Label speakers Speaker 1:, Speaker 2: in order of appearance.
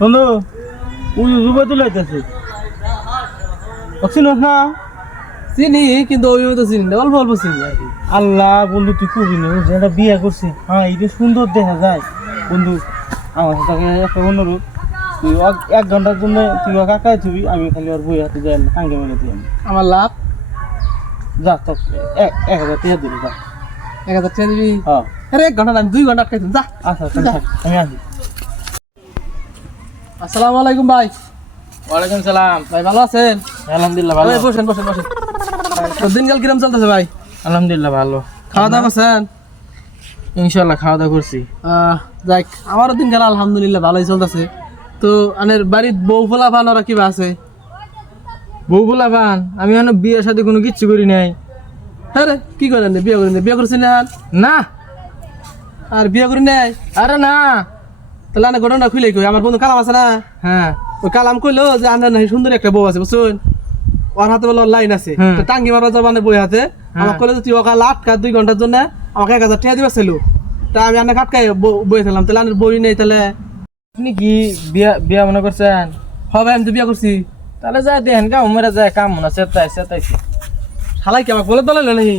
Speaker 1: বন্ধু ওই রুবে তুলে আইতেছে। অক্সিন না?
Speaker 2: চিনি কিন্তু ওই তো চিনি না অল্প অল্প চিনি
Speaker 1: আল্লাহ বন্ধু তুই কবি না যেটা বিয়ে করছি। হ্যাঁ এটা সুন্দর দেখা যায়। বন্ধু আমার সাথে একটা অনুরোধ। তুই এক- ঘণ্টার জন্য তুই কাকায় থুবি আমি খালি ওর বই হাতে যাই না কাঙ্গে মেলে তুই
Speaker 2: আমার লাভ?
Speaker 1: যা তো এক হাজার টাকা দিবি যা।
Speaker 2: এক হাজার টাকা দিবি?
Speaker 1: হ্যাঁ।
Speaker 2: আরে এক ঘণ্টা না আমি দুই ঘণ্টা আটকাই যা।
Speaker 1: আচ্ছা আচ্ছা, আমি আসি।
Speaker 2: আসসালামু আলাইকুম ভাই।
Speaker 1: ওয়ালাইকুম সালাম।
Speaker 2: ভাই ভালো আছেন?
Speaker 1: আলহামদুলিল্লাহ ভালো।
Speaker 2: বসেন বসেন বসেন। তো দিনকাল কিরম চলতেছে ভাই?
Speaker 1: আলহামদুলিল্লাহ ভালো।
Speaker 2: খাওয়া দাওয়া করছেন?
Speaker 1: ইনশাল্লাহ খাওয়া দাওয়া করছি।
Speaker 2: যাক আমারও দিনকাল আলহামদুলিল্লাহ ভালোই চলতেছে। তো আনের বাড়ির বউ ফোলা ফান ওরা কিবা আছে?
Speaker 1: বউ বলা বান আমি এখনও বিয়ের সাথে কোনো কিচ্ছু করি নাই।
Speaker 2: হ্যাঁ রে কি করেন? বিয়ে করেন? বিয়ে করছেন না?
Speaker 1: না।
Speaker 2: আর বিয়ে করি নাই?
Speaker 1: আরে না।
Speaker 2: তাহলে আনে ঘটনা খুলে কই? আমার বন্ধু কালাম আছে না?
Speaker 1: হ্যাঁ।
Speaker 2: ওই কালাম কইলো যে আন্নার নাকি সুন্দর একটা বউ আছে বুঝছেন? ওর হাতে বলে লাইন আছে। তো টাঙ্গি মারা যাবানে বই হাতে। আমাকে কইলো যে তুই ওকাল আটকা দুই ঘণ্টার জন্য আমাকে এক হাজার টাকা দিবা ছিল। তা আমি আন্না কাটকাই বই ফেলাম তাহলে আন্নার বই নেই তাহলে?
Speaker 1: আপনি কি বিয়া বিয়া মনে করছেন?
Speaker 2: হবে আমি তো বিয়ে করছি।
Speaker 1: তাহলে যা দেখেন কা উমেরা যায় কাম মনে চেতাই চেতাইছি
Speaker 2: শালাই কি আমাকে বলে দলাইলো নাকি?